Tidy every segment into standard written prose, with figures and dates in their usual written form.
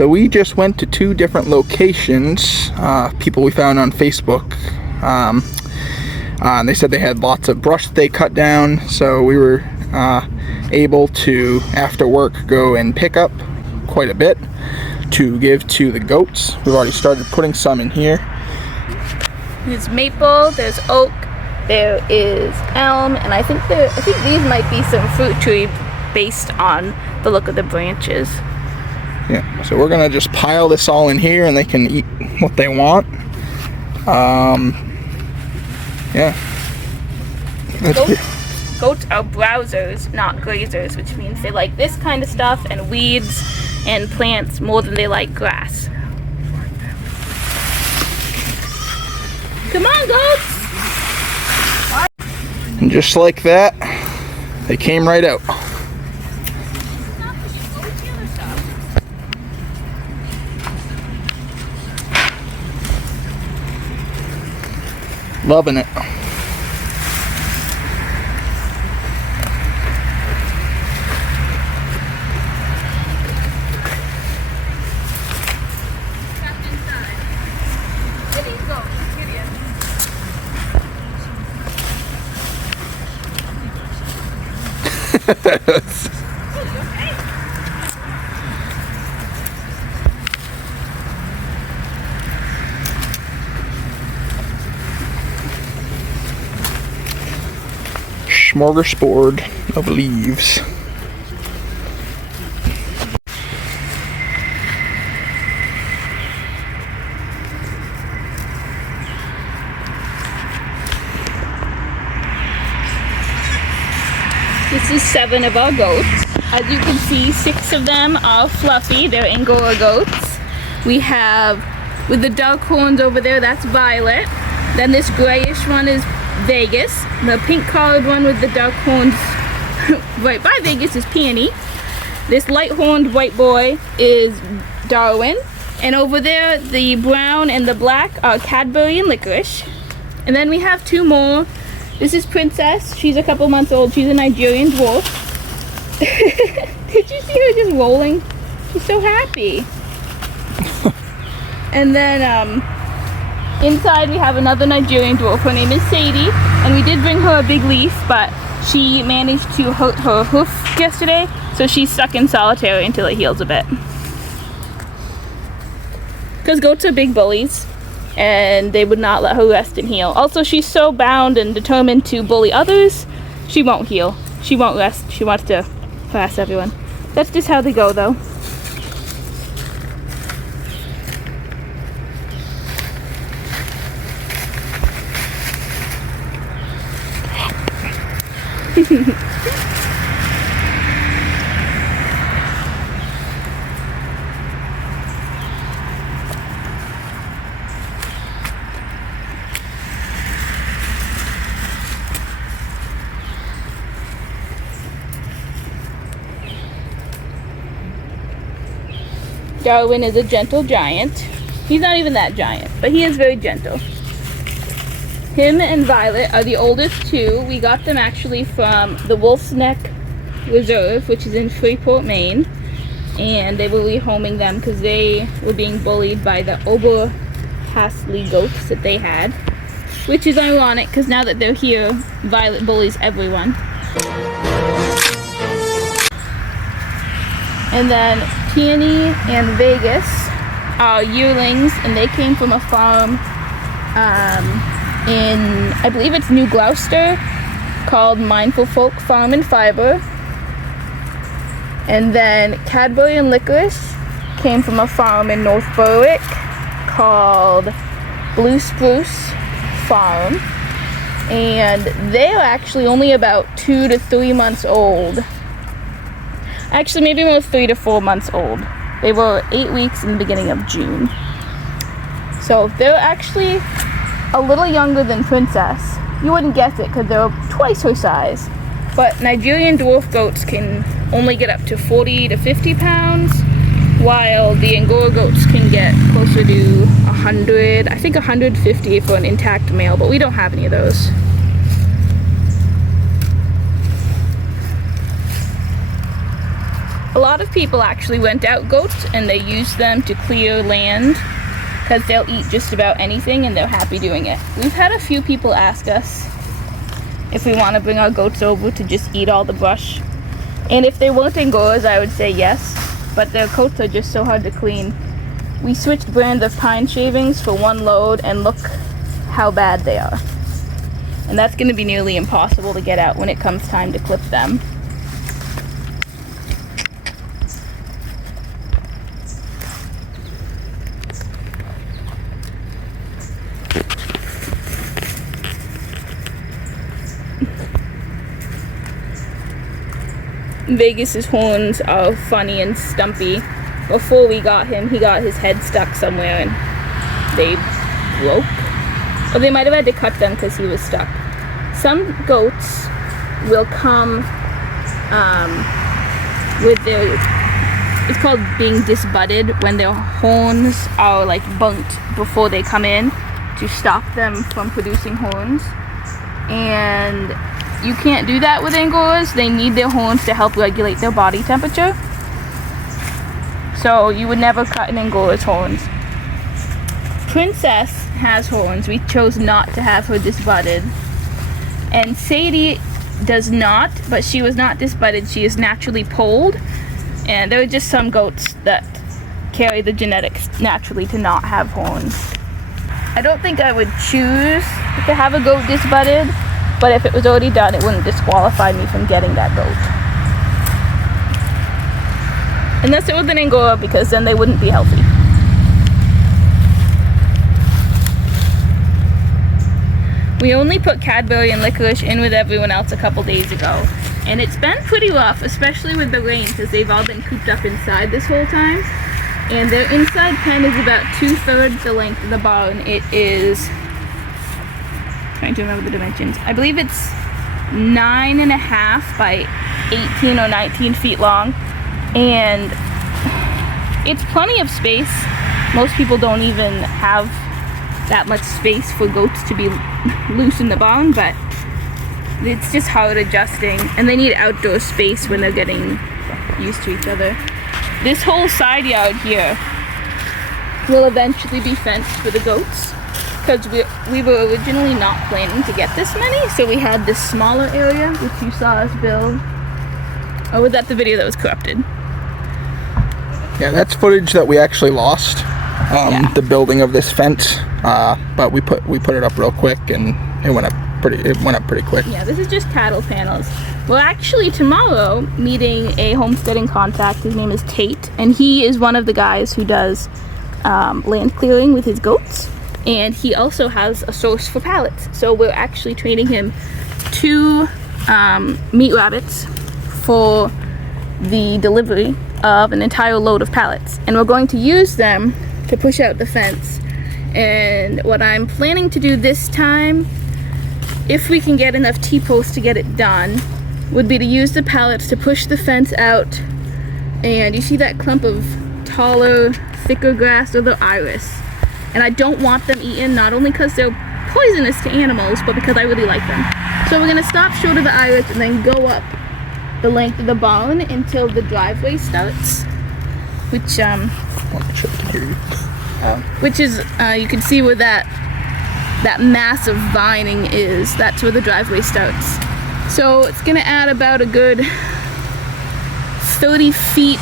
So we just went to 2 different locations, people we found on Facebook. They said they had lots of brush they cut down, so we were able to, after work, go and pick up quite a bit to give to the goats. We've already started putting some in here. There's maple, there's oak, there is elm, and I think these might be some fruit tree based on the look of the branches. Yeah, so we're gonna just pile this all in here and they can eat what they want. Yeah. Goats are browsers, not grazers, which means they like this kind of stuff and weeds and plants more than they like grass. Come on, goats! And just like that, they came right out. Loving it. Smorgasbord of leaves. This is 7 of our goats. As you can see, 6 of them are fluffy. They're Angora goats. We have, with the dark horns over there, that's Violet. Then this grayish one is Vegas. The pink collared one with the dark horns right by Vegas is Peony. This light horned white boy is Darwin. And over there, the brown and the black are Cadbury and Licorice. And then we have 2 more. This is Princess. She's a couple months old. She's a Nigerian dwarf. Did you see her just rolling? She's so happy. And then inside we have another Nigerian dwarf. Her name is Sadie, and we did bring her a big leaf, but she managed to hurt her hoof yesterday, so she's stuck in solitary until it heals a bit. Because goats are big bullies, and they would not let her rest and heal. Also, she's so bound and determined to bully others, she won't heal. She won't rest. She wants to harass everyone. That's just how they go, though. Darwin is a gentle giant. He's not even that giant, but he is very gentle. Him and Violet are the oldest 2. We got them actually from the Wolf's Neck Reserve, which is in Freeport, Maine. And they were rehoming them because they were being bullied by the Oberhasli goats that they had. Which is ironic because now that they're here, Violet bullies everyone. And then Peony and Vegas are yearlings, and they came from a farm in, I believe it's New Gloucester, called Mindful Folk Farm and Fiber. And then Cadbury and Licorice came from a farm in North Berwick called Blue Spruce Farm. And they are actually only about 2 to 3 months old. Actually, maybe about 3 to 4 months old. They were 8 weeks in the beginning of June. So they're actually a little younger than Princess. You wouldn't guess it because they're twice her size. But Nigerian dwarf goats can only get up to 40 to 50 pounds, while the Angora goats can get closer to 100, I think 150 for an intact male, but we don't have any of those. A lot of people actually rent out goats and they use them to clear land because they'll eat just about anything and they're happy doing it. We've had a few people ask us if we want to bring our goats over to just eat all the brush. And if they weren't Angoras, I would say yes, but their coats are just so hard to clean. We switched brands of pine shavings for one load and look how bad they are. And that's going to be nearly impossible to get out when it comes time to clip them. Vegas's horns are funny and stumpy. Before we got him, he got his head stuck somewhere and they broke. Or they might have had to cut them because he was stuck. Some goats will come with their, it's called being disbudded, when their horns are like bunked before they come in to stop them from producing horns. And you can't do that with Angoras. They need their horns to help regulate their body temperature. So you would never cut an Angora's horns. Princess has horns. We chose not to have her disbudded. And Sadie does not, but she was not disbudded. She is naturally polled. And there are just some goats that carry the genetics naturally to not have horns. I don't think I would choose to have a goat disbudded, but if it was already done, it wouldn't disqualify me from getting that goat. Unless it was an Angora, because then they wouldn't be healthy. We only put Cadbury and Licorice in with everyone else a couple days ago. And it's been pretty rough, especially with the rain, because they've all been cooped up inside this whole time. And their inside pen is about 2/3 the length of the barn. It is, trying to remember the dimensions, I believe it's 9.5 by 18 or 19 feet long. And it's plenty of space. Most people don't even have that much space for goats to be loose in the barn, but it's just hard adjusting, and they need outdoor space when they're getting used to each other. This whole side yard here will eventually be fenced for the goats, because we were originally not planning to get this many, so we had this smaller area which you saw us build. Or was that the video that was corrupted? Yeah, that's footage that we actually lost. The building of this fence, but we put it up real quick, and it went up pretty quick. Yeah, this is just cattle panels. We're actually tomorrow meeting a homesteading contact. His name is Tate, and he is one of the guys who does land clearing with his goats, and he also has a source for pallets. So we're actually trading him 2 meat rabbits for the delivery of an entire load of pallets, and we're going to use them to push out the fence. And what I'm planning to do this time, if we can get enough T-posts to get it done, would be to use the pallets to push the fence out. And you see that clump of taller, thicker grass, or the iris. And I don't want them eaten, not only because they're poisonous to animals, but because I really like them. So we're gonna stop short of the iris and then go up the length of the barn until the driveway starts, which which is you can see where that massive vining is. That's where the driveway starts. So it's gonna add about a good 30 feet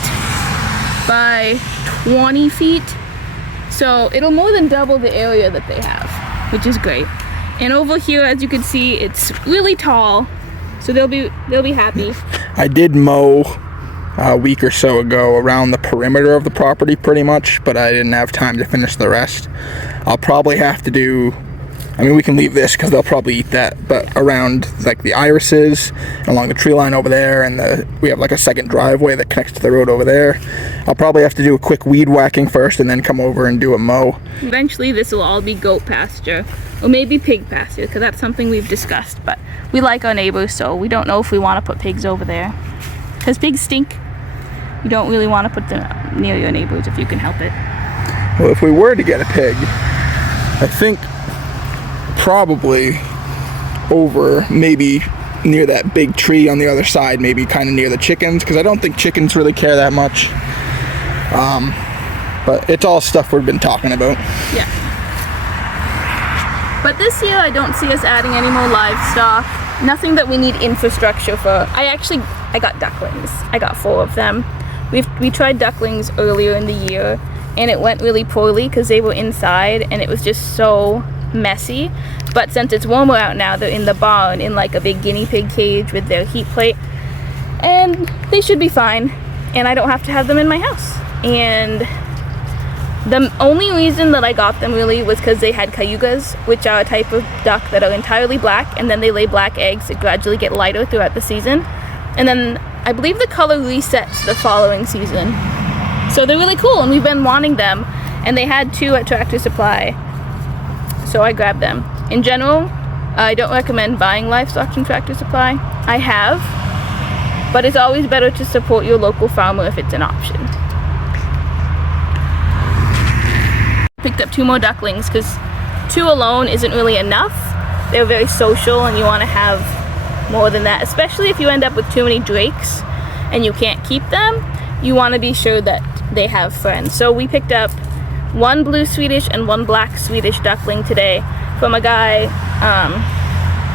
by 20 feet. So it'll more than double the area that they have, which is great. And over here, as you can see, it's really tall, so they'll be happy. I did mow a week or so ago around the perimeter of the property pretty much, but I didn't have time to finish the rest. I'll probably have to do, I mean, we can leave this because they'll probably eat that, but around like the irises, along the tree line over there, and we have like a second driveway that connects to the road over there. I'll probably have to do a quick weed whacking first and then come over and do a mow. Eventually this will all be goat pasture, or maybe pig pasture, because that's something we've discussed, but we like our neighbors, so we don't know if we want to put pigs over there, because pigs stink. You don't really want to put them near your neighbors if you can help it. Well, if we were to get a pig, I think probably over maybe near that big tree on the other side, maybe kind of near the chickens, because I don't think chickens really care that much. But it's all stuff we've been talking about. Yeah. But this year I don't see us adding any more livestock. Nothing that we need infrastructure for. I got ducklings. I got 4 of them. We tried ducklings earlier in the year, and it went really poorly because they were inside and it was just so messy. But since it's warmer out now, they're in the barn in like a big guinea pig cage with their heat plate, and they should be fine, and I don't have to have them in my house. And the only reason that I got them really was because they had cayugas, which are a type of duck that are entirely black, and then they lay black eggs that gradually get lighter throughout the season. And then I believe the color resets the following season. So they're really cool, and we've been wanting them, and they had 2 at Tractor Supply, so I grabbed them. In general, I don't recommend buying livestock from Tractor Supply. I have, but it's always better to support your local farmer if it's an option. Picked up 2 more ducklings because 2 alone isn't really enough. They're very social, and you want to have more than that, especially if you end up with too many drakes and you can't keep them. You want to be sure that they have friends. So we picked up 1 blue Swedish and 1 black Swedish duckling today from a guy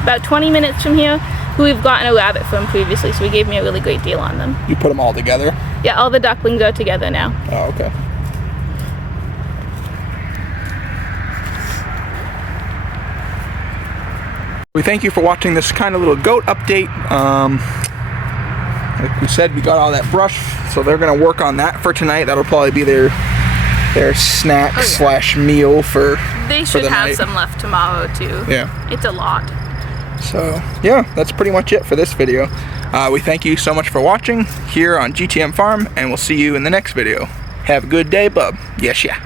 about 20 minutes from here who we've gotten a rabbit from previously, so he gave me a really great deal on them. You put them all together? Yeah, all the ducklings are together now. Oh, okay. We thank you for watching this kind of little goat update. Like we said, we got all that brush, so they're gonna work on that for tonight. That'll probably be their snack slash meal for They should the have night. some left tomorrow too. Yeah. It's a lot. So yeah, that's pretty much it for this video. We thank you so much for watching here on G.T.M Farm, and we'll see you in the next video. Have a good day, bub. Yes, yeah.